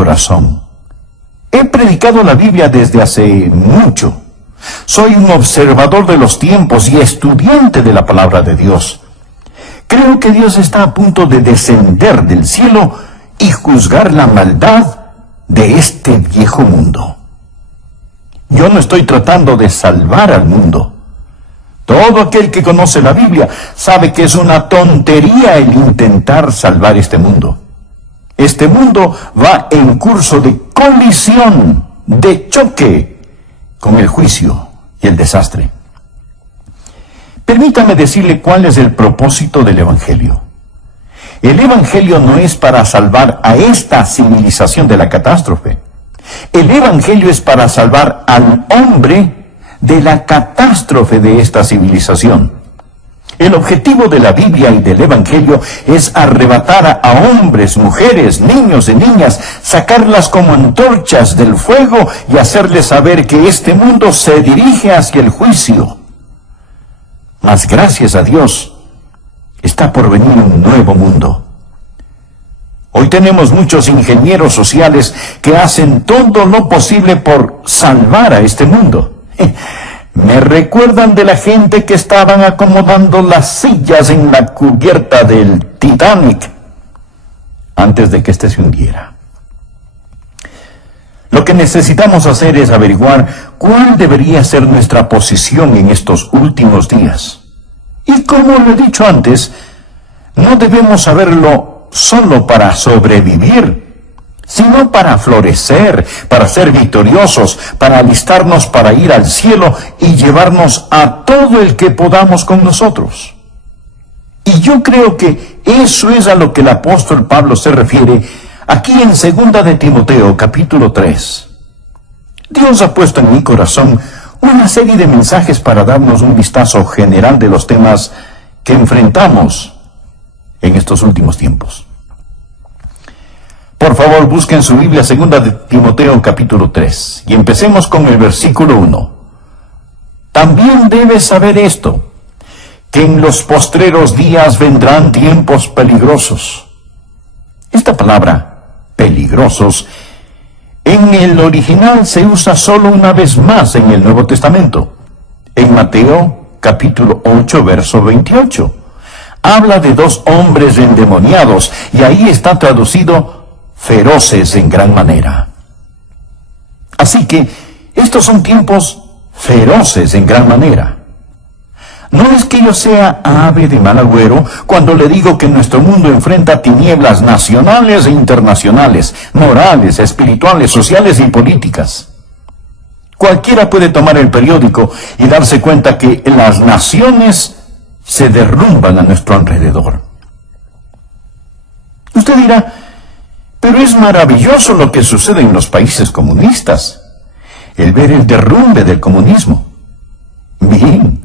corazón. He predicado la Biblia desde hace mucho. Soy un observador de los tiempos y estudiante de la palabra de Dios. Creo que Dios está a punto de descender del cielo y juzgar la maldad de este viejo mundo. Yo no estoy tratando de salvar al mundo. Todo aquel que conoce la Biblia sabe que es una tontería el intentar salvar este mundo. Este mundo va en curso de colisión, de choque con el juicio y el desastre. Permítame decirle cuál es el propósito del Evangelio. El Evangelio no es para salvar a esta civilización de la catástrofe. El Evangelio es para salvar al hombre de la catástrofe de esta civilización. El objetivo de la Biblia y del Evangelio es arrebatar a hombres, mujeres, niños y niñas, sacarlas como antorchas del fuego y hacerles saber que este mundo se dirige hacia el juicio. Mas gracias a Dios, está por venir un nuevo mundo. Hoy tenemos muchos ingenieros sociales que hacen todo lo posible por salvar a este mundo. Me recuerdan de la gente que estaban acomodando las sillas en la cubierta del Titanic antes de que éste se hundiera. Lo que necesitamos hacer es averiguar cuál debería ser nuestra posición en estos últimos días. Y como lo he dicho antes, no debemos saberlo solo para sobrevivir, sino para florecer, para ser victoriosos, para alistarnos para ir al cielo y llevarnos a todo el que podamos con nosotros. Y yo creo que eso es a lo que el apóstol Pablo se refiere aquí en 2 de Timoteo, capítulo 3. Dios ha puesto en mi corazón una serie de mensajes para darnos un vistazo general de los temas que enfrentamos en estos últimos tiempos. Por favor, busquen su Biblia, 2 de Timoteo, capítulo 3, y empecemos con el versículo 1. También debes saber esto, que en los postreros días vendrán tiempos peligrosos. Esta palabra, peligrosos, en el original se usa solo una vez más en el Nuevo Testamento. En Mateo, capítulo 8, verso 28. Habla de dos hombres endemoniados, y ahí está traducido feroces en gran manera. Así que estos son tiempos feroces en gran manera. No es que yo sea ave de mal agüero cuando le digo que nuestro mundo enfrenta tinieblas nacionales e internacionales, morales, espirituales, sociales y políticas. Cualquiera puede tomar el periódico y darse cuenta que las naciones se derrumban a nuestro alrededor. Usted dirá, pero es maravilloso lo que sucede en los países comunistas, el ver el derrumbe del comunismo. Bien,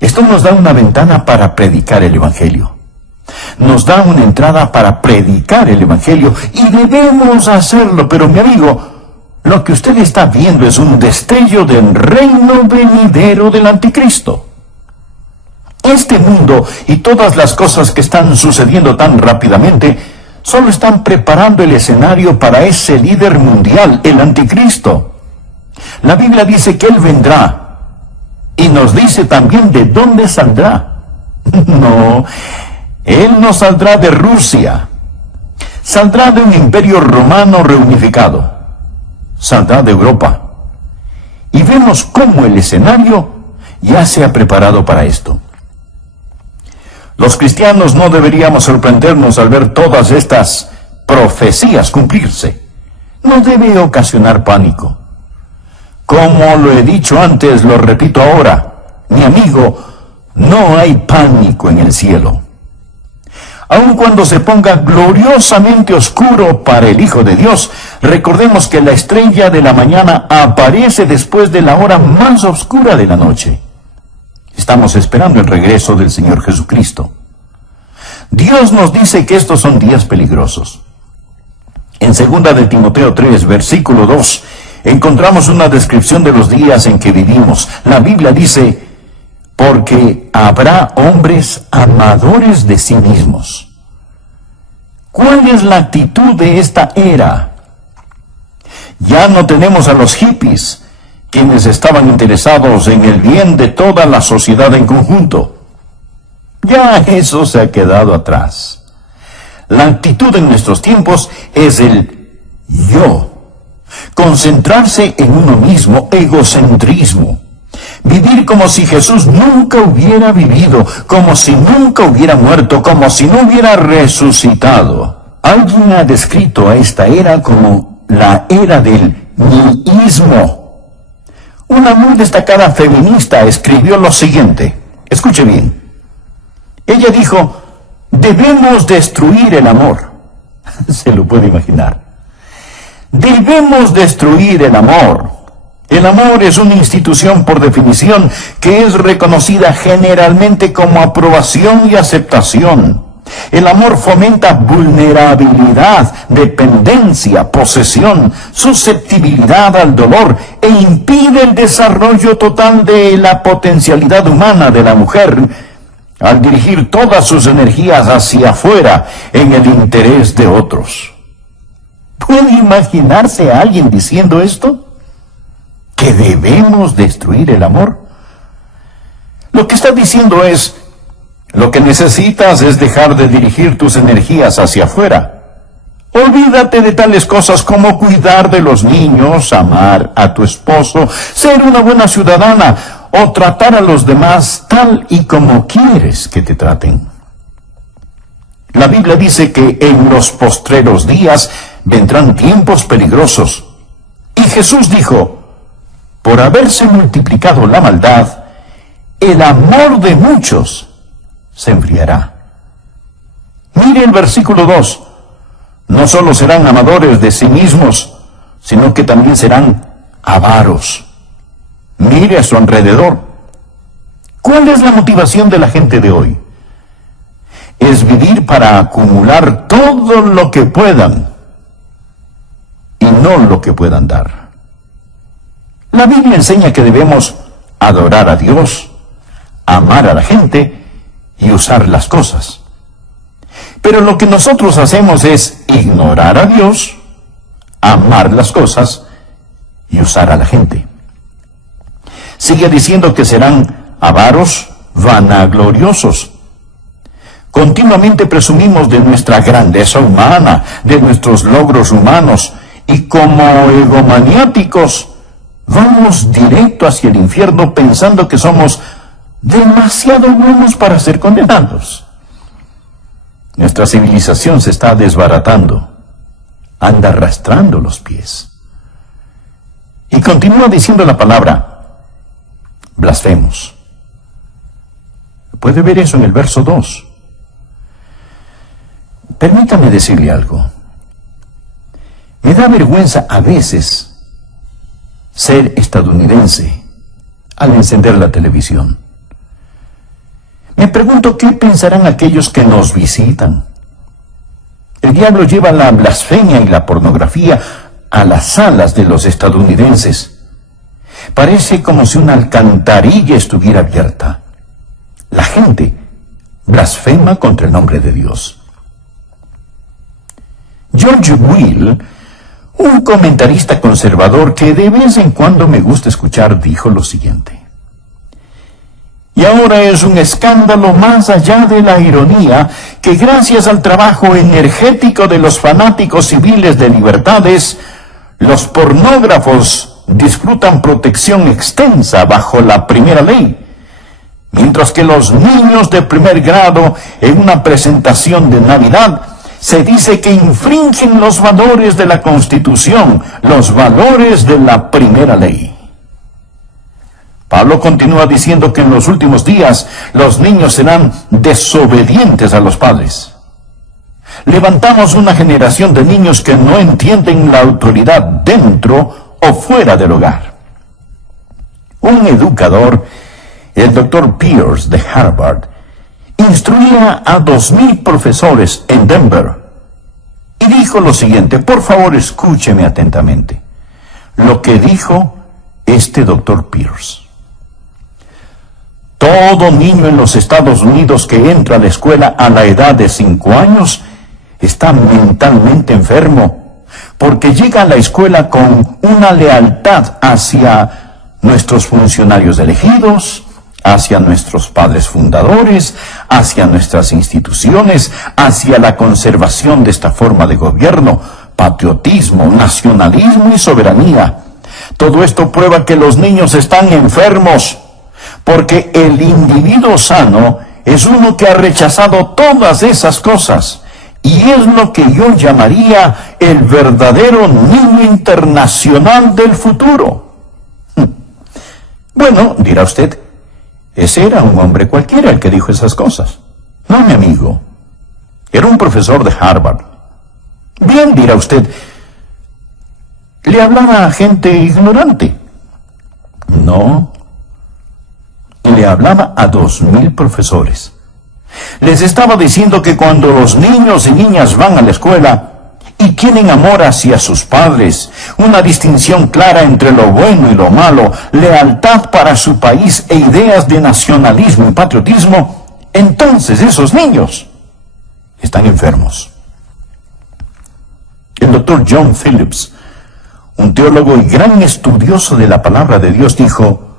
esto nos da una ventana para predicar el Evangelio. Nos da una entrada para predicar el Evangelio y debemos hacerlo, pero mi amigo, lo que usted está viendo es un destello del reino venidero del anticristo. Este mundo y todas las cosas que están sucediendo tan rápidamente solo están preparando el escenario para ese líder mundial, el anticristo. La Biblia dice que él vendrá y nos dice también de dónde saldrá. No, él no saldrá de Rusia, saldrá de un imperio romano reunificado, saldrá de Europa. Y vemos cómo el escenario ya se ha preparado para esto. Los cristianos no deberíamos sorprendernos al ver todas estas profecías cumplirse. No debe ocasionar pánico. Como lo he dicho antes, lo repito ahora, mi amigo, no hay pánico en el cielo. Aun cuando se ponga gloriosamente oscuro para el Hijo de Dios, recordemos que la estrella de la mañana aparece después de la hora más oscura de la noche. Estamos esperando el regreso del Señor Jesucristo. Dios nos dice que estos son días peligrosos. En 2 de Timoteo 3, versículo 2, encontramos una descripción de los días en que vivimos. La Biblia dice, porque habrá hombres amadores de sí mismos. ¿Cuál es la actitud de esta era? Ya no tenemos a los hippies, quienes estaban interesados en el bien de toda la sociedad en conjunto. Ya eso se ha quedado atrás. La actitud en nuestros tiempos es el yo. Concentrarse en uno mismo, egocentrismo. Vivir como si Jesús nunca hubiera vivido, como si nunca hubiera muerto, como si no hubiera resucitado. Alguien ha descrito a esta era como la era del nihilismo. Una muy destacada feminista escribió lo siguiente. Escuche bien. Ella dijo: debemos destruir el amor. Se lo puede imaginar. Debemos destruir el amor. El amor es una institución por definición que es reconocida generalmente como aprobación y aceptación. El amor fomenta vulnerabilidad, dependencia, posesión, susceptibilidad al dolor e impide el desarrollo total de la potencialidad humana de la mujer al dirigir todas sus energías hacia afuera en el interés de otros. ¿Puede imaginarse a alguien diciendo esto? ¿Que debemos destruir el amor? Lo que está diciendo es: lo que necesitas es dejar de dirigir tus energías hacia afuera. Olvídate de tales cosas como cuidar de los niños, amar a tu esposo, ser una buena ciudadana o tratar a los demás tal y como quieres que te traten. La Biblia dice que en los postreros días vendrán tiempos peligrosos. Y Jesús dijo: por haberse multiplicado la maldad, el amor de muchos se enfriará. Mire el versículo 2. No solo serán amadores de sí mismos, sino que también serán avaros. Mire a su alrededor. ¿Cuál es la motivación de la gente de hoy? Es vivir para acumular todo lo que puedan y no lo que puedan dar. La Biblia enseña que debemos adorar a Dios, amar a la gente y usar las cosas. Pero lo que nosotros hacemos es ignorar a Dios, amar las cosas y usar a la gente. Sigue diciendo que serán avaros, vanagloriosos. Continuamente presumimos de nuestra grandeza humana, de nuestros logros humanos, y como egomaniáticos vamos directo hacia el infierno pensando que somos demasiado buenos para ser condenados. Nuestra civilización se está desbaratando, anda arrastrando los pies. Y continúa diciendo la palabra: blasfemos. Puede ver eso en el verso 2. Permítame decirle algo. Me da vergüenza a veces ser estadounidense al encender la televisión. Me pregunto qué pensarán aquellos que nos visitan. El diablo lleva la blasfemia y la pornografía a las salas de los estadounidenses. Parece como si una alcantarilla estuviera abierta. La gente blasfema contra el nombre de Dios. George Will, un comentarista conservador que de vez en cuando me gusta escuchar, dijo lo siguiente: y ahora es un escándalo más allá de la ironía que gracias al trabajo energético de los fanáticos civiles de libertades, los pornógrafos disfrutan protección extensa bajo la primera ley, mientras que los niños de primer grado en una presentación de Navidad se dice que infringen los valores de la Constitución, los valores de la primera ley. Pablo continúa diciendo que en los últimos días los niños serán desobedientes a los padres. Levantamos una generación de niños que no entienden la autoridad dentro o fuera del hogar. Un educador, el Dr. Pierce de Harvard, instruía a 2,000 profesores en Denver y dijo lo siguiente. Por favor, escúcheme atentamente lo que dijo este Dr. Pierce. Todo niño en los Estados Unidos que entra a la escuela a la edad de 5 años está mentalmente enfermo, porque llega a la escuela con una lealtad hacia nuestros funcionarios elegidos, hacia nuestros padres fundadores, hacia nuestras instituciones, hacia la conservación de esta forma de gobierno, patriotismo, nacionalismo y soberanía. Todo esto prueba que los niños están enfermos, porque el individuo sano es uno que ha rechazado todas esas cosas, y es lo que yo llamaría el verdadero niño internacional del futuro. Bueno, dirá usted, ese era un hombre cualquiera el que dijo esas cosas. No, mi amigo. Era un profesor de Harvard. Bien, dirá usted, le hablaba a gente ignorante. No. Le hablaba a 2,000 profesores. Les estaba diciendo que cuando los niños y niñas van a la escuela y tienen amor hacia sus padres, una distinción clara entre lo bueno y lo malo, lealtad para su país e ideas de nacionalismo y patriotismo, entonces esos niños están enfermos. El doctor John Phillips, un teólogo y gran estudioso de la palabra de Dios, dijo: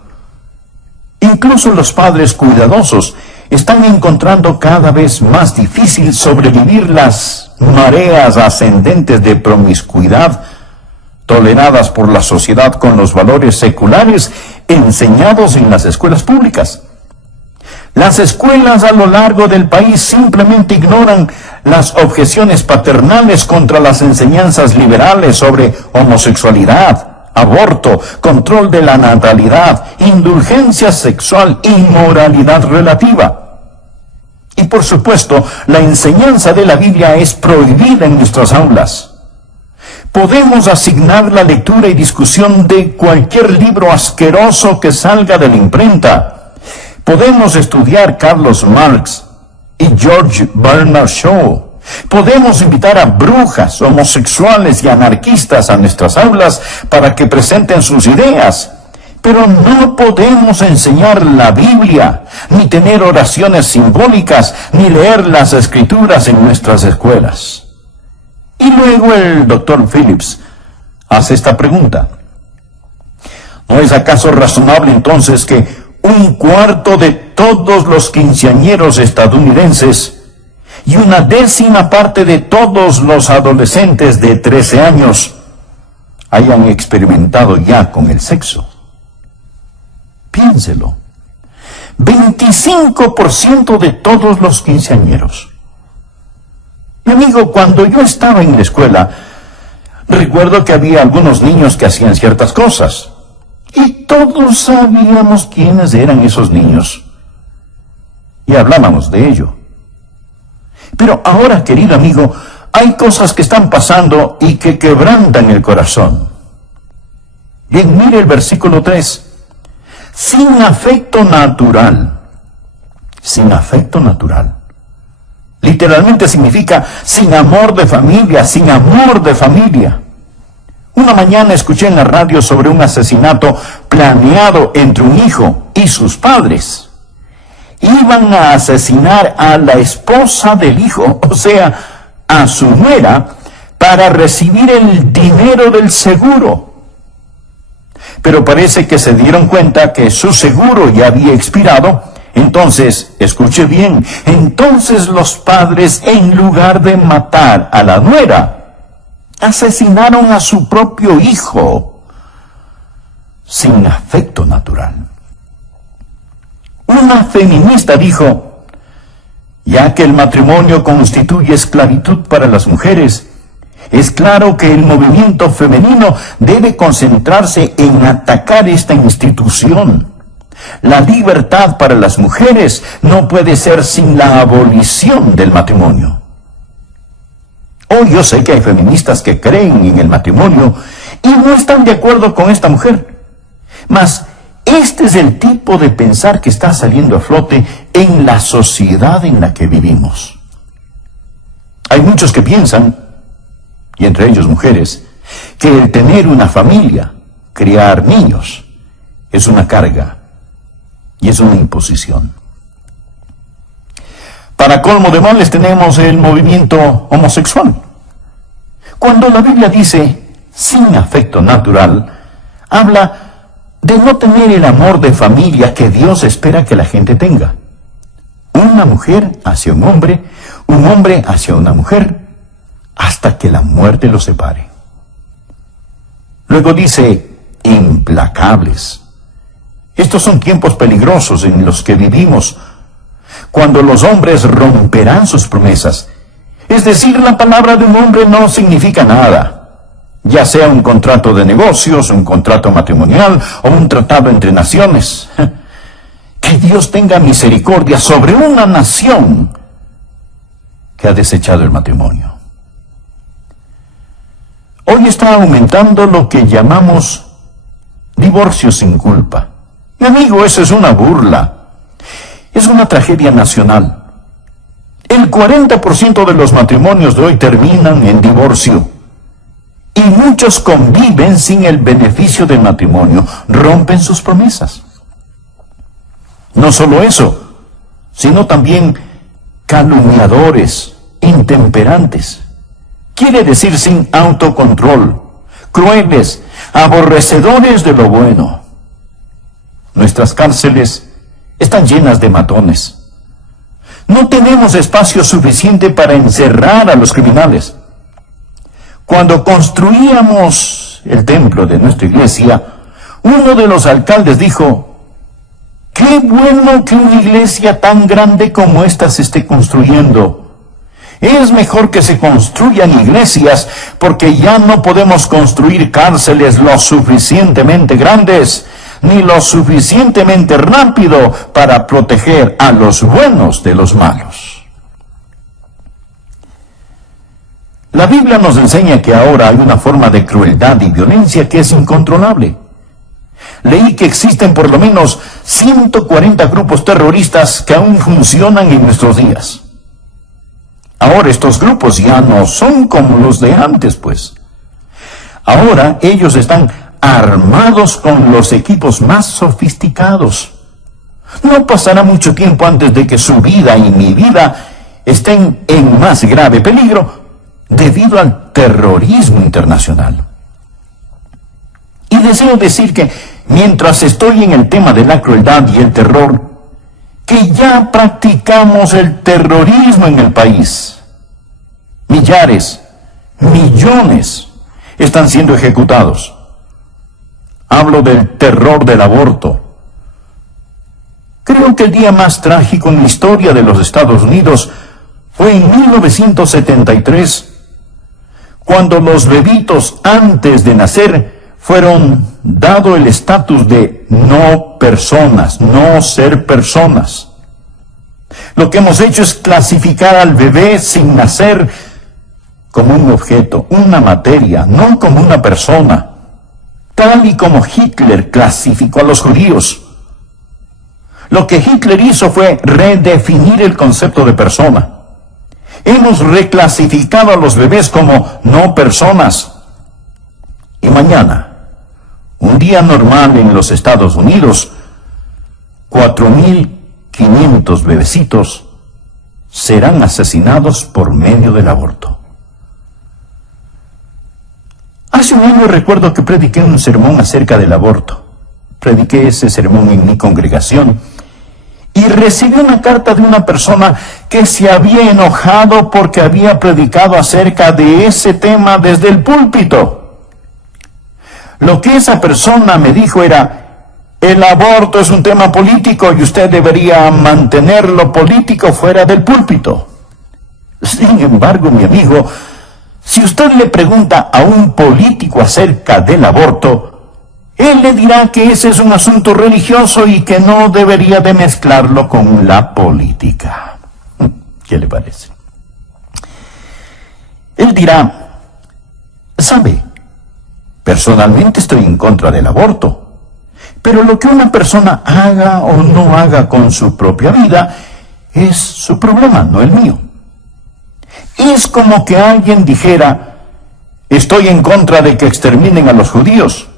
incluso los padres cuidadosos están encontrando cada vez más difícil sobrevivir las mareas ascendentes de promiscuidad toleradas por la sociedad con los valores seculares enseñados en las escuelas públicas. Las escuelas a lo largo del país simplemente ignoran las objeciones paternales contra las enseñanzas liberales sobre homosexualidad, aborto, control de la natalidad, indulgencia sexual y moralidad relativa. Y por supuesto, la enseñanza de la Biblia es prohibida en nuestras aulas. Podemos asignar la lectura y discusión de cualquier libro asqueroso que salga de la imprenta. Podemos estudiar Carlos Marx y George Bernard Shaw. Podemos invitar a brujas, homosexuales y anarquistas a nuestras aulas para que presenten sus ideas. Pero no podemos enseñar la Biblia, ni tener oraciones simbólicas, ni leer las Escrituras en nuestras escuelas. Y luego el doctor Phillips hace esta pregunta: ¿no es acaso razonable entonces que 1/4 de todos los quinceañeros estadounidenses y 1/10 parte de todos los adolescentes de 13 años hayan experimentado ya con el sexo? Piénselo. 25% de todos los quinceañeros. Mi amigo, cuando yo estaba en la escuela, recuerdo que había algunos niños que hacían ciertas cosas. Y todos sabíamos quiénes eran esos niños. Y hablábamos de ello. Pero ahora, querido amigo, hay cosas que están pasando y que quebrantan el corazón. Bien, mire el versículo 3. Sin afecto natural. Sin afecto natural. Literalmente significa sin amor de familia, sin amor de familia. Una mañana escuché en la radio sobre un asesinato planeado entre un hijo y sus padres. Iban a asesinar a la esposa del hijo, o sea, a su nuera, para recibir el dinero del seguro. Pero parece que se dieron cuenta que su seguro ya había expirado. Entonces, escuche bien, entonces los padres, en lugar de matar a la nuera, asesinaron a su propio hijo sin afecto natural. Una feminista dijo: ya que el matrimonio constituye esclavitud para las mujeres, es claro que el movimiento femenino debe concentrarse en atacar esta institución. La libertad para las mujeres no puede ser sin la abolición del matrimonio. Hoy yo sé que hay feministas que creen en el matrimonio y no están de acuerdo con esta mujer. Mas este es el tipo de pensar que está saliendo a flote en la sociedad en la que vivimos. Hay muchos que piensan, y entre ellos mujeres, que el tener una familia, criar niños, es una carga y es una imposición. Para colmo de males tenemos el movimiento homosexual. Cuando la Biblia dice sin afecto natural, habla de no tener el amor de familia que Dios espera que la gente tenga. Una mujer hacia un hombre hacia una mujer, hasta que la muerte los separe. Luego dice, implacables. Estos son tiempos peligrosos en los que vivimos, cuando los hombres romperán sus promesas. Es decir, la palabra de un hombre no significa nada, ya sea un contrato de negocios, un contrato matrimonial o un tratado entre naciones. Que Dios tenga misericordia sobre una nación que ha desechado el matrimonio. Hoy está aumentando lo que llamamos divorcio sin culpa. Mi amigo, eso es una burla. Es una tragedia nacional. El 40% de los matrimonios de hoy terminan en divorcio. Y muchos conviven sin el beneficio del matrimonio, rompen sus promesas. No solo eso, sino también calumniadores, intemperantes. Quiere decir sin autocontrol, crueles, aborrecedores de lo bueno. Nuestras cárceles están llenas de matones. No tenemos espacio suficiente para encerrar a los criminales. Cuando construíamos el templo de nuestra iglesia, uno de los alcaldes dijo, qué bueno que una iglesia tan grande como esta se esté construyendo. Es mejor que se construyan iglesias, porque ya no podemos construir cárceles lo suficientemente grandes, ni lo suficientemente rápido para proteger a los buenos de los malos. La Biblia nos enseña que ahora hay una forma de crueldad y violencia que es incontrolable. Leí que existen por lo menos 140 grupos terroristas que aún funcionan en nuestros días. Ahora estos grupos ya no son como los de antes, pues. Ahora ellos están armados con los equipos más sofisticados. No pasará mucho tiempo antes de que su vida y mi vida estén en más grave peligro debido al terrorismo internacional. Y deseo decir que mientras estoy en el tema de la crueldad y el terror, que ya practicamos el terrorismo en el país. Millares, millones están siendo ejecutados. Hablo del terror del aborto. Creo que el día más trágico en la historia de los Estados Unidos fue en 1973, cuando los bebitos antes de nacer fueron dado el estatus de no personas, no ser personas. Lo que hemos hecho es clasificar al bebé sin nacer como un objeto, una materia, no como una persona, tal y como Hitler clasificó a los judíos. Lo que Hitler hizo fue redefinir el concepto de persona. Hemos reclasificado a los bebés como no personas. Y mañana, un día normal en los Estados Unidos, 4.500 bebecitos serán asesinados por medio del aborto. Hace un año recuerdo que prediqué un sermón acerca del aborto. Prediqué ese sermón en mi congregación y recibí una carta de una persona que se había enojado porque había predicado acerca de ese tema desde el púlpito. Lo que esa persona me dijo era, el aborto es un tema político y usted debería mantener lo político fuera del púlpito. Sin embargo, mi amigo, si usted le pregunta a un político acerca del aborto, él le dirá que ese es un asunto religioso y que no debería de mezclarlo con la política. ¿Qué le parece? Él dirá, ¿sabe? Personalmente estoy en contra del aborto, pero lo que una persona haga o no haga con su propia vida es su problema, no el mío. Es como que alguien dijera, estoy en contra de que exterminen a los judíos,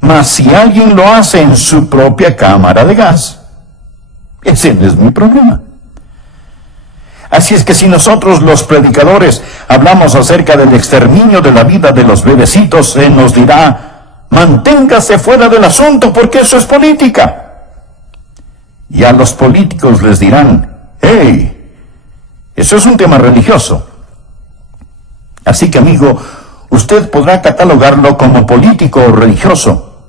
mas si alguien lo hace en su propia cámara de gas, ese no es mi problema. Así es que si nosotros los predicadores hablamos acerca del exterminio de la vida de los bebecitos, se nos dirá: manténgase fuera del asunto porque eso es política. Y a los políticos les dirán: hey, eso es un tema religioso. Así que, amigo, usted podrá catalogarlo como político o religioso,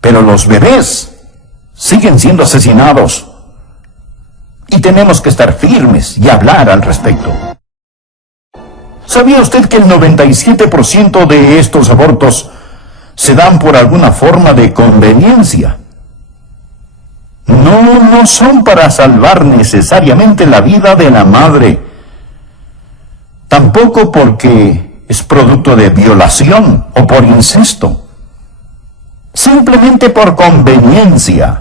pero los bebés siguen siendo asesinados. Y tenemos que estar firmes y hablar al respecto. ¿Sabía usted que el 97% de estos abortos se dan por alguna forma de conveniencia? No son para salvar necesariamente la vida de la madre. Tampoco porque es producto de violación o por incesto. Simplemente por conveniencia.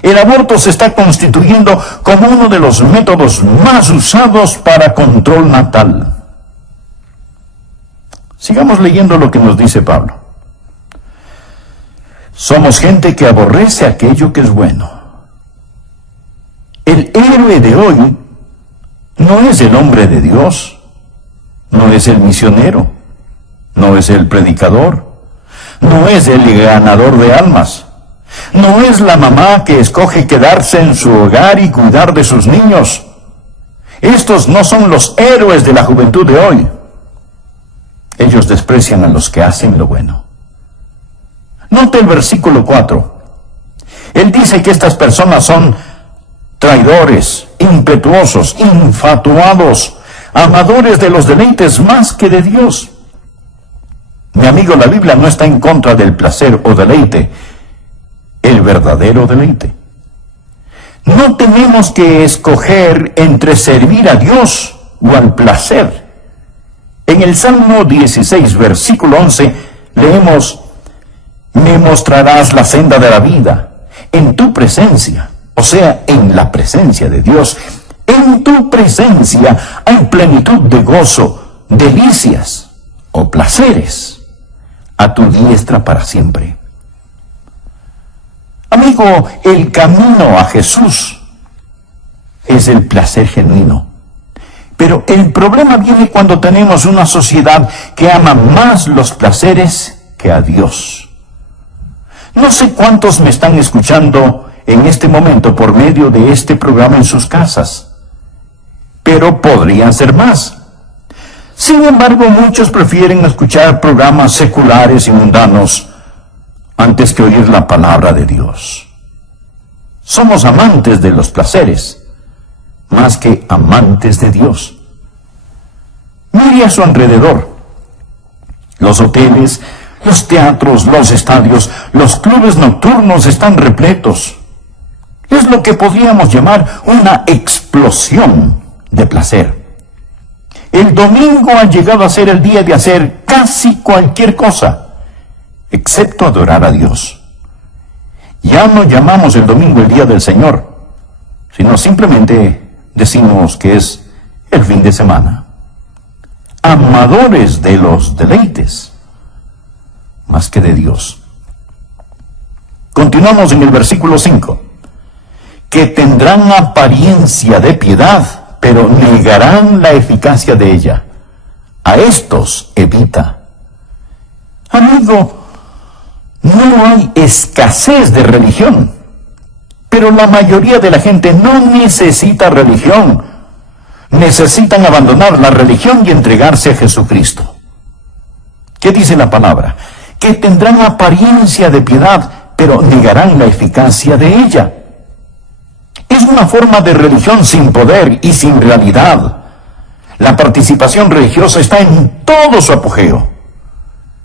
El aborto se está constituyendo como uno de los métodos más usados para control natal. Sigamos leyendo lo que nos dice Pablo. Somos gente que aborrece aquello que es bueno. El héroe de hoy no es el hombre de Dios, no es el misionero, no es el predicador, no es el ganador de almas. No es la mamá que escoge quedarse en su hogar y cuidar de sus niños. Estos no son los héroes de la juventud de hoy. Ellos desprecian a los que hacen lo bueno. Note el versículo 4. Él dice que estas personas son traidores, impetuosos, infatuados, amadores de los deleites más que de Dios. Mi amigo, la Biblia no está en contra del placer o deleite, el verdadero deleite. No tenemos que escoger entre servir a Dios o al placer. En el Salmo 16, versículo 11, leemos: me mostrarás la senda de la vida, en tu presencia, o sea, en la presencia de Dios. En tu presencia hay plenitud de gozo, delicias o placeres, a tu diestra para siempre. Amigo, el camino a Jesús es el placer genuino. Pero el problema viene cuando tenemos una sociedad que ama más los placeres que a Dios. No sé cuántos me están escuchando en este momento por medio de este programa en sus casas, pero podrían ser más. Sin embargo, muchos prefieren escuchar programas seculares y mundanos antes que oír la palabra de Dios. Somos amantes de los placeres, más que amantes de Dios. Mire a su alrededor. Los hoteles, los teatros, los estadios, los clubes nocturnos están repletos. Es lo que podríamos llamar una explosión de placer. El domingo ha llegado a ser el día de hacer casi cualquier cosa, excepto adorar a Dios. Ya no llamamos el domingo el día del Señor, sino simplemente decimos que es el fin de semana. Amadores de los deleites, más que de Dios. Continuamos en el versículo 5. Que tendrán apariencia de piedad, pero negarán la eficacia de ella. A estos evita. Amigo, no hay escasez de religión, pero la mayoría de la gente no necesita religión. Necesitan abandonar la religión y entregarse a Jesucristo. ¿Qué dice la palabra? Que tendrán apariencia de piedad, pero negarán la eficacia de ella. Es una forma de religión sin poder y sin realidad. La participación religiosa está en todo su apogeo,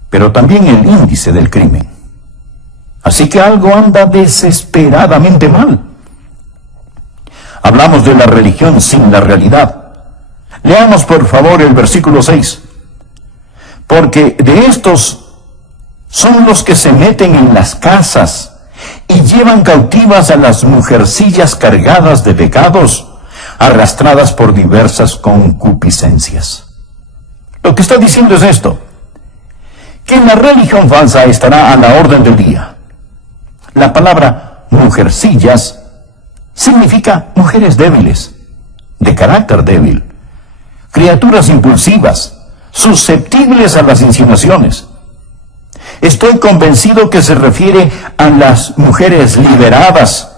pero también el índice del crimen. Así que algo anda desesperadamente mal. Hablamos de la religión sin la realidad. Leamos por favor el versículo 6. Porque de estos son los que se meten en las casas y llevan cautivas a las mujercillas cargadas de pecados, arrastradas por diversas concupiscencias. Lo que está diciendo es esto: que la religión falsa estará a la orden del día. La palabra mujercillas significa mujeres débiles, de carácter débil, criaturas impulsivas, susceptibles a las insinuaciones. Estoy convencido que se refiere a las mujeres liberadas,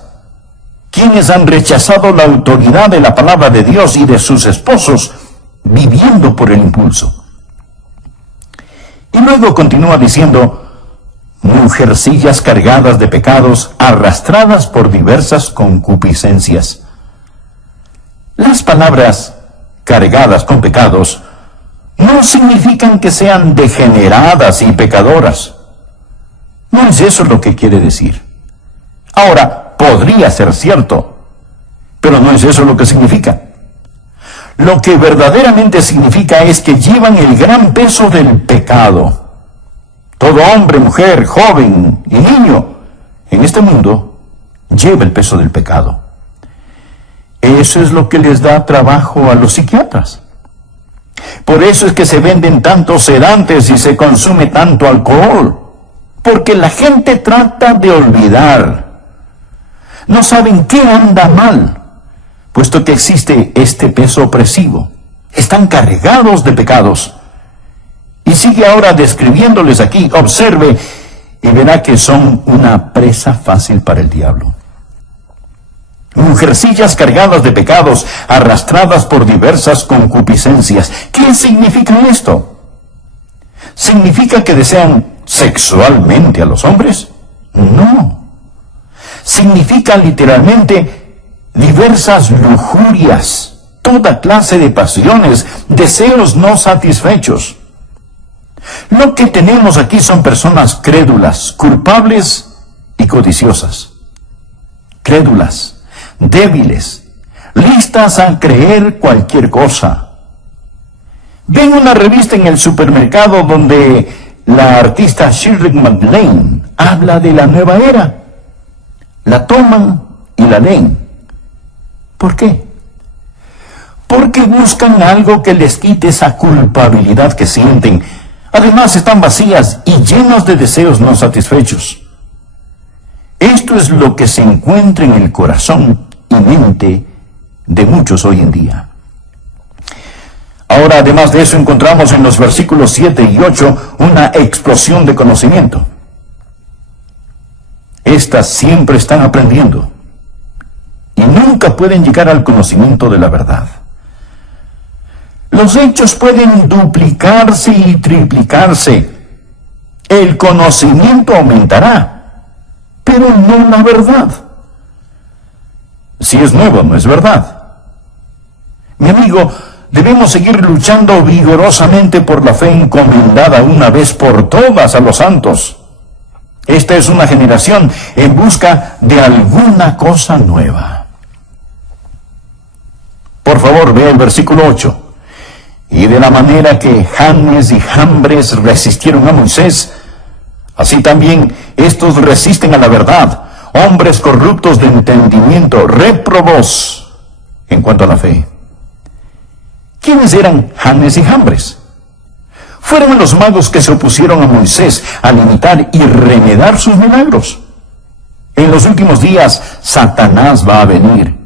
quienes han rechazado la autoridad de la palabra de Dios y de sus esposos, viviendo por el impulso. Y luego continúa diciendo, mujercillas cargadas de pecados, arrastradas por diversas concupiscencias. Las palabras cargadas con pecados no significan que sean degeneradas y pecadoras. No es eso lo que quiere decir. Ahora, podría ser cierto, pero no es eso lo que significa. Lo que verdaderamente significa es que llevan el gran peso del pecado. Todo hombre, mujer, joven y niño en este mundo lleva el peso del pecado. Eso es lo que les da trabajo a los psiquiatras. Por eso es que se venden tantos sedantes y se consume tanto alcohol. Porque la gente trata de olvidar. No saben qué anda mal, puesto que existe este peso opresivo. Están cargados de pecados. Y sigue ahora describiéndoles aquí. Observe y verá que son una presa fácil para el diablo. Mujercillas cargadas de pecados, arrastradas por diversas concupiscencias. ¿Qué significa esto? ¿Significa que desean sexualmente a los hombres? No. Significa literalmente diversas lujurias, toda clase de pasiones, deseos no satisfechos. Lo que tenemos aquí son personas crédulas, culpables y codiciosas. Crédulas, débiles, listas a creer cualquier cosa. Ven una revista en el supermercado donde la artista Shirley MacLaine habla de la nueva era. La toman y la leen. ¿Por qué? Porque buscan algo que les quite esa culpabilidad que sienten. Además están vacías y llenas de deseos no satisfechos. Esto es lo que se encuentra en el corazón y mente de muchos hoy en día. Ahora, además de eso, encontramos en los versículos 7 y 8 una explosión de conocimiento. Estas siempre están aprendiendo y nunca pueden llegar al conocimiento de la verdad. Los hechos pueden duplicarse y triplicarse. El conocimiento aumentará, pero no la verdad. Si es nuevo, no es verdad. Mi amigo, debemos seguir luchando vigorosamente por la fe encomendada una vez por todas a los santos. Esta es una generación en busca de alguna cosa nueva. Por favor, vea el versículo 8. Y de la manera que Janes y Jambres resistieron a Moisés, así también estos resisten a la verdad, hombres corruptos de entendimiento, réprobos en cuanto a la fe. ¿Quiénes eran Janes y Jambres? Fueron los magos que se opusieron a Moisés al imitar y remedar sus milagros. En los últimos días, Satanás va a venir.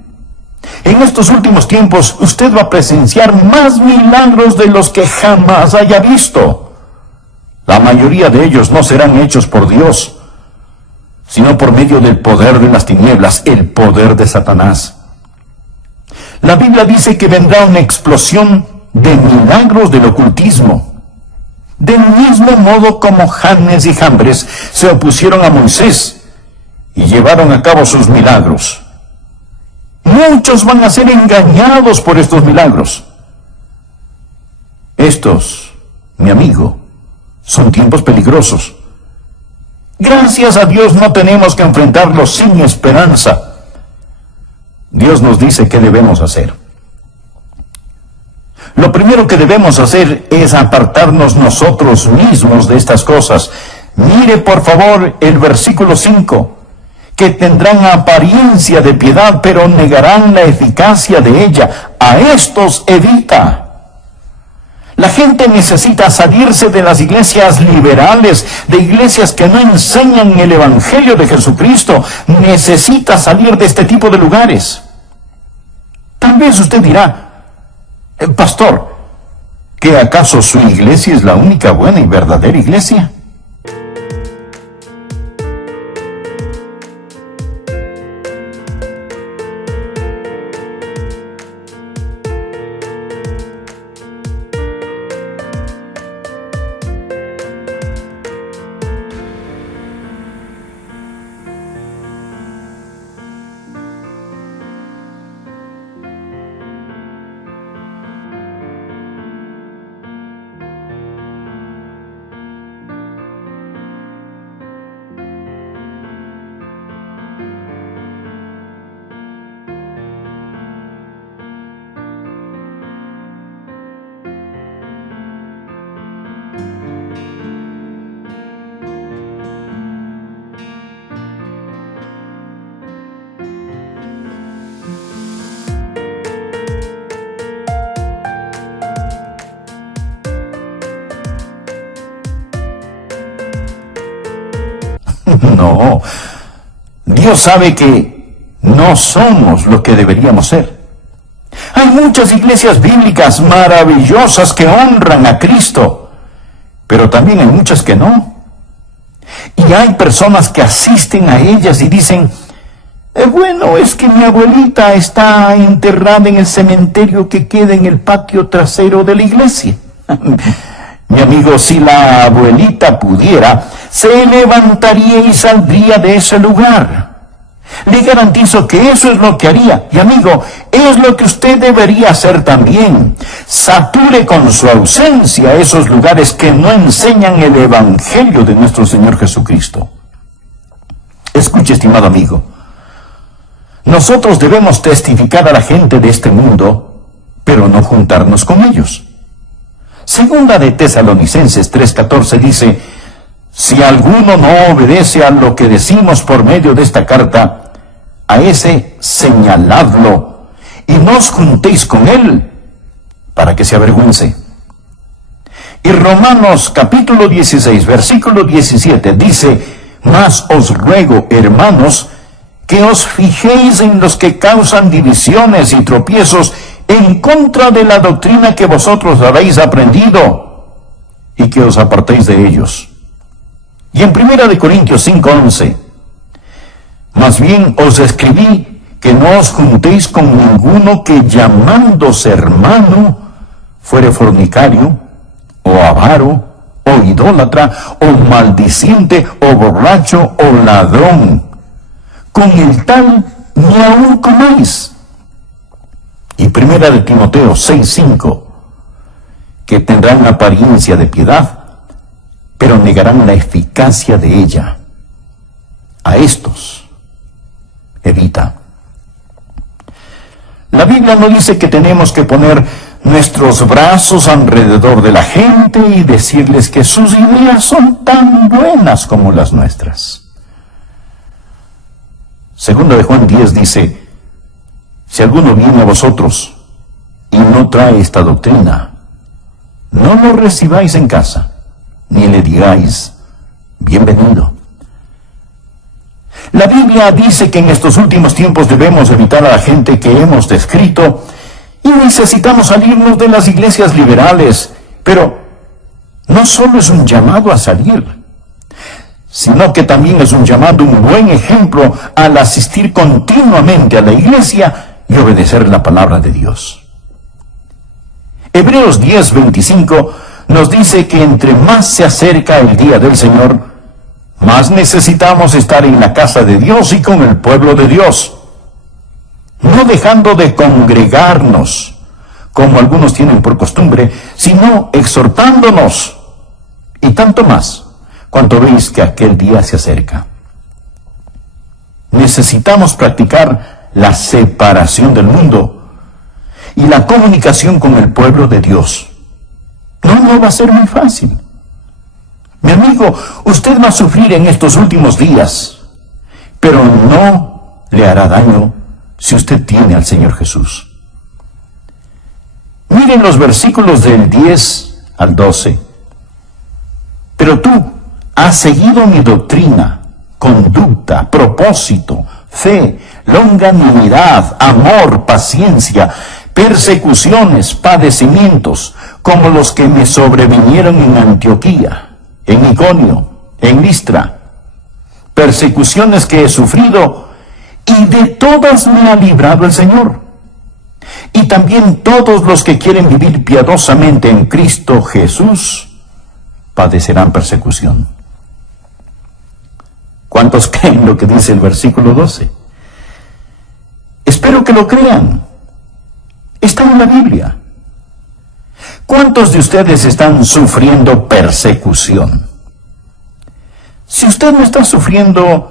En estos últimos tiempos, usted va a presenciar más milagros de los que jamás haya visto. La mayoría de ellos no serán hechos por Dios, sino por medio del poder de las tinieblas, el poder de Satanás. La Biblia dice que vendrá una explosión de milagros del ocultismo. Del mismo modo como Janes y Jambres se opusieron a Moisés y llevaron a cabo sus milagros. Muchos van a ser engañados por estos milagros. Estos, mi amigo, son tiempos peligrosos. Gracias a Dios no tenemos que enfrentarlos sin esperanza. Dios nos dice qué debemos hacer. Lo primero que debemos hacer es apartarnos nosotros mismos de estas cosas. Mire por favor el versículo 5. Que tendrán apariencia de piedad, pero negarán la eficacia de ella. A estos evita. La gente necesita salirse de las iglesias liberales, de iglesias que no enseñan el Evangelio de Jesucristo. Necesita salir de este tipo de lugares. Tal vez usted dirá, pastor, ¿que acaso su iglesia es la única buena y verdadera iglesia? No, Dios sabe que no somos lo que deberíamos ser. Hay muchas iglesias bíblicas maravillosas que honran a Cristo, pero también hay muchas que no. Y hay personas que asisten a ellas y dicen, bueno, es que mi abuelita está enterrada en el cementerio que queda en el patio trasero de la iglesia. Mi amigo, si la abuelita pudiera, se levantaría y saldría de ese lugar. Le garantizo que eso es lo que haría. Y amigo, es lo que usted debería hacer también. Sature con su ausencia esos lugares que no enseñan el Evangelio de nuestro Señor Jesucristo. Escuche, estimado amigo. Nosotros debemos testificar a la gente de este mundo, pero no juntarnos con ellos. Segunda de Tesalonicenses 3:14 dice, si alguno no obedece a lo que decimos por medio de esta carta, a ese señaladlo y no os juntéis con él para que se avergüence. Y Romanos capítulo 16, versículo 17 dice, mas os ruego, hermanos, que os fijéis en los que causan divisiones y tropiezos en contra de la doctrina que vosotros habéis aprendido, y que os apartéis de ellos. Y en 1 Corintios 5:11, más bien os escribí que no os juntéis con ninguno que llamándose hermano fuere fornicario, o avaro, o idólatra, o maldiciente, o borracho, o ladrón. Con el tal ni aun comáis. Y 1 Timoteo 6:5, que tendrán apariencia de piedad, pero negarán la eficacia de ella. A estos evita. La Biblia no dice que tenemos que poner nuestros brazos alrededor de la gente y decirles que sus ideas son tan buenas como las nuestras. Segunda de Juan 10 dice, si alguno viene a vosotros y no trae esta doctrina, no lo recibáis en casa, ni le digáis, bienvenido. La Biblia dice que en estos últimos tiempos debemos evitar a la gente que hemos descrito y necesitamos salirnos de las iglesias liberales, pero no solo es un llamado a salir, sino que también es un llamado, un buen ejemplo al asistir continuamente a la iglesia y obedecer la palabra de Dios. Hebreos 10:25 nos dice que entre más se acerca el día del Señor, más necesitamos estar en la casa de Dios y con el pueblo de Dios, no dejando de congregarnos, como algunos tienen por costumbre, sino exhortándonos, y tanto más, cuanto veis que aquel día se acerca. Necesitamos practicar la separación del mundo y la comunicación con el pueblo de Dios. No va a ser muy fácil. Mi amigo, usted va a sufrir en estos últimos días, pero no le hará daño si usted tiene al Señor Jesús. Miren los versículos del 10 al 12. Pero tú has seguido mi doctrina, conducta, propósito, fe, longanimidad, amor, paciencia, persecuciones, padecimientos, como los que me sobrevinieron en Antioquía, en Iconio, en Listra, persecuciones que he sufrido, y de todas me ha librado el Señor. Y también todos los que quieren vivir piadosamente en Cristo Jesús padecerán persecución. ¿Cuántos creen lo que dice el versículo 12? Espero que lo crean. Está en la Biblia. ¿Cuántos de ustedes están sufriendo persecución? Si usted no está sufriendo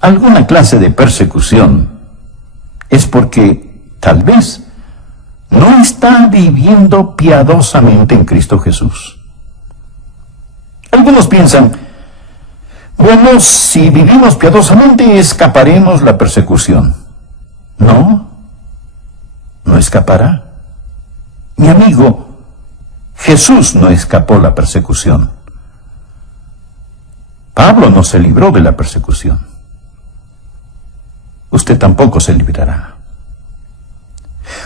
alguna clase de persecución, es porque tal vez no está viviendo piadosamente en Cristo Jesús. Algunos piensan, bueno, si vivimos piadosamente escaparemos la persecución. No escapará. Mi amigo, Jesús no escapó la persecución. Pablo no se libró de la persecución. Usted tampoco se librará.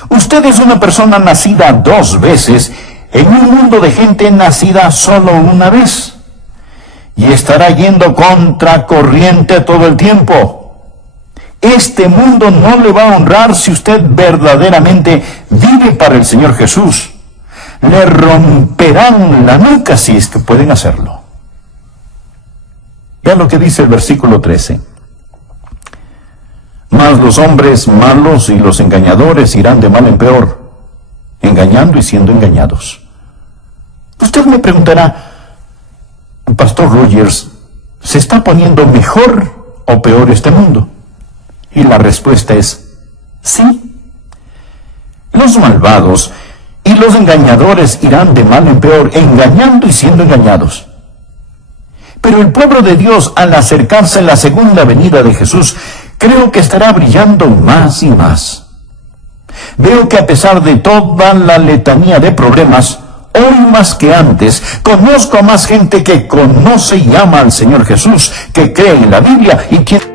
Usted es una persona nacida 2 veces en un mundo de gente nacida solo una vez. Y estará yendo contra corriente todo el tiempo. Este mundo no le va a honrar si usted verdaderamente vive para el Señor Jesús. Le romperán la nuca si es que pueden hacerlo. Vean lo que dice el versículo 13. Mas los hombres malos y los engañadores irán de mal en peor, engañando y siendo engañados. Usted me preguntará, Pastor Rogers, ¿se está poniendo mejor o peor este mundo? Y la respuesta es sí. Los malvados y los engañadores irán de mal en peor, engañando y siendo engañados. Pero el pueblo de Dios, al acercarse a la segunda venida de Jesús, creo que estará brillando más y más. Veo que a pesar de toda la letanía de problemas, hoy más que antes, conozco a más gente que conoce y ama al Señor Jesús, que cree en la Biblia y quien...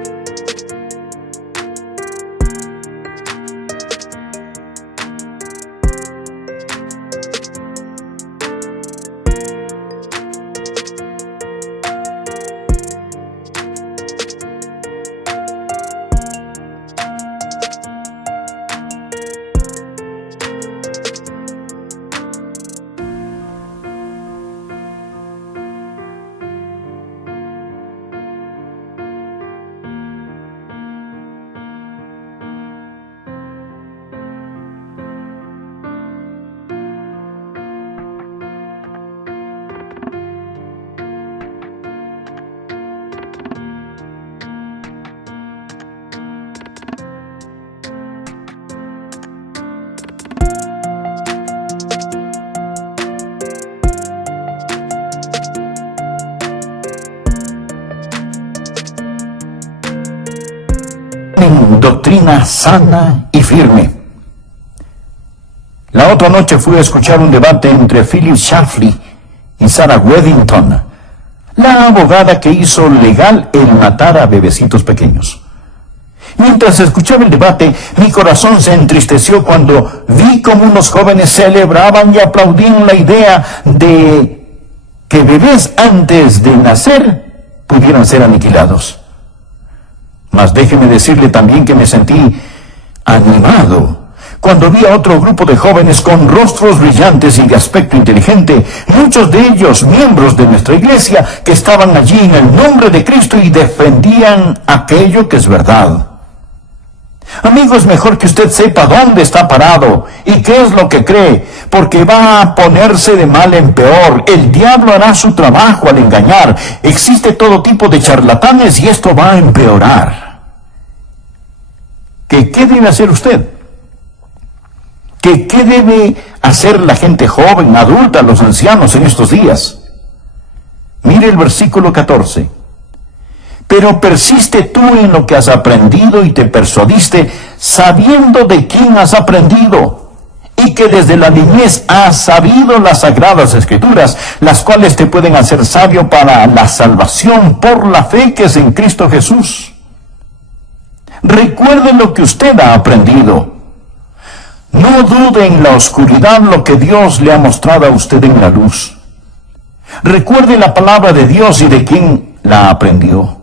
doctrina sana y firme. La otra noche fui a escuchar un debate entre Philip Schlafly y Sarah Weddington, la abogada que hizo legal el matar a bebecitos pequeños. Mientras escuchaba el debate, mi corazón se entristeció cuando vi cómo unos jóvenes celebraban y aplaudían la idea de que bebés antes de nacer pudieran ser aniquilados. Mas déjeme decirle también que me sentí animado cuando vi a otro grupo de jóvenes con rostros brillantes y de aspecto inteligente, muchos de ellos miembros de nuestra iglesia, que estaban allí en el nombre de Cristo y defendían aquello que es verdad. Amigo, es mejor que usted sepa dónde está parado y qué es lo que cree, porque va a ponerse de mal en peor. El diablo hará su trabajo al engañar. Existe todo tipo de charlatanes y esto va a empeorar. ¿Qué debe hacer usted? ¿Qué debe hacer la gente joven, adulta, los ancianos en estos días? Mire el versículo 14. Pero persiste tú en lo que has aprendido y te persuadiste, sabiendo de quién has aprendido, y que desde la niñez has sabido las sagradas escrituras, las cuales te pueden hacer sabio para la salvación por la fe que es en Cristo Jesús. Recuerde lo que usted ha aprendido. No dude en la oscuridad lo que Dios le ha mostrado a usted en la luz. Recuerde la palabra de Dios y de quién la aprendió.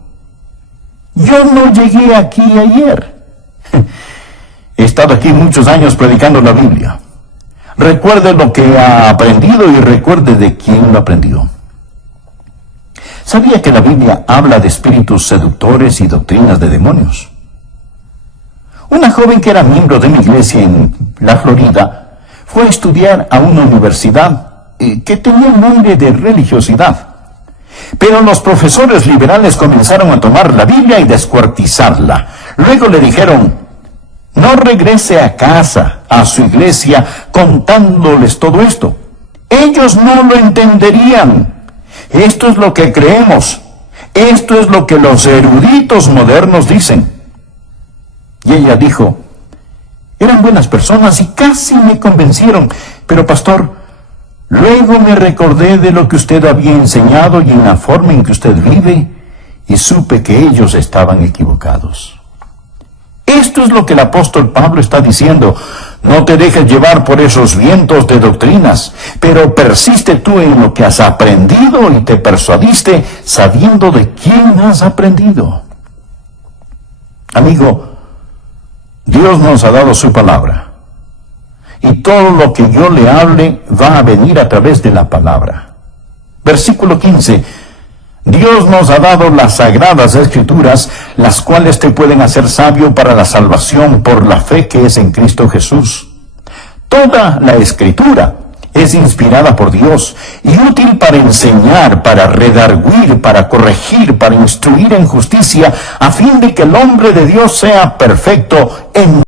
Yo no llegué aquí ayer. He estado aquí muchos años predicando la Biblia. Recuerde lo que ha aprendido y recuerde de quién lo aprendió. ¿Sabía que la Biblia habla de espíritus seductores y doctrinas de demonios? Una joven que era miembro de mi iglesia en la Florida fue a estudiar a una universidad que tenía un aire de religiosidad. Pero los profesores liberales comenzaron a tomar la Biblia y descuartizarla. Luego le dijeron: no regrese a casa, a su iglesia, contándoles todo esto. Ellos no lo entenderían. Esto es lo que creemos. Esto es lo que los eruditos modernos dicen. Y ella dijo: eran buenas personas y casi me convencieron, pero pastor, luego me recordé de lo que usted había enseñado y en la forma en que usted vive, y supe que ellos estaban equivocados. Esto es lo que el apóstol Pablo está diciendo. No te dejes llevar por esos vientos de doctrinas, pero persiste tú en lo que has aprendido y te persuadiste sabiendo de quién has aprendido. Amigo, Dios nos ha dado su palabra, y todo lo que yo le hable va a venir a través de la palabra. Versículo 15. Dios nos ha dado las sagradas escrituras, las cuales te pueden hacer sabio para la salvación por la fe que es en Cristo Jesús. Toda la escritura es inspirada por Dios y útil para enseñar, para redarguir, para corregir, para instruir en justicia, a fin de que el hombre de Dios sea perfecto, en